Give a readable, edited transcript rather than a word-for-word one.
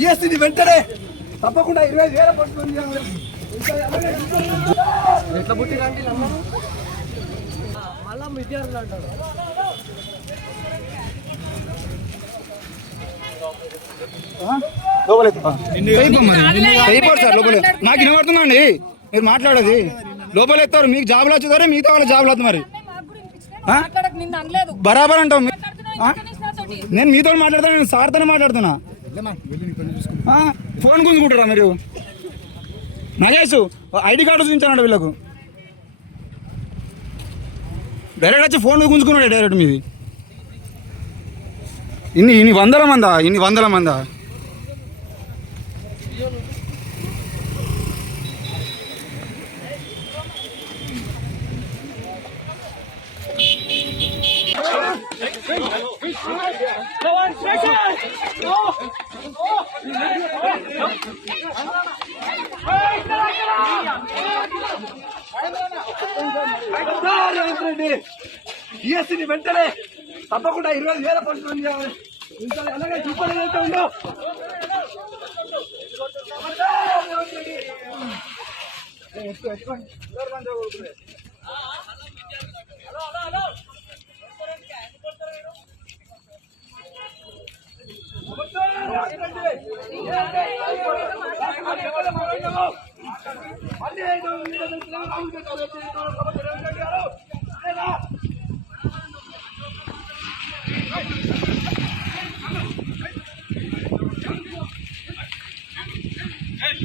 ఈఎస్సీని వెంటనే తప్పకుండా 25,000 పట్టుకొని ఎట్లా పుట్టిరండి మళ్ళా విద్యార్థులు అంటారు. నాకు వినబడుతుందండి మీరు మాట్లాడేది. లోపల ఎత్తారు, మీకు జాబులు వచ్చేదారే మిగతా వాళ్ళ జాబులు అవుతుంది. మరి బరాబర్ అంటావు. నేను మీతో మాట్లాడతాను, నేను సార్తోనే మాట్లాడుతున్నా. ఫోన్ గుంజుకుంటారా మీరు? నగేష్ ఐడి కార్డు చూపించానంట వీళ్ళకు. డైరెక్ట్ వచ్చి ఫోన్ గుంజుకున్నాడు డైరెక్ట్ మీది. ఇన్ని వందల మందా ఈఎస్సీని వెంటనే తప్పకుండా 20,000 పట్టుకొని అలాగే చూపలేదు ఉందో.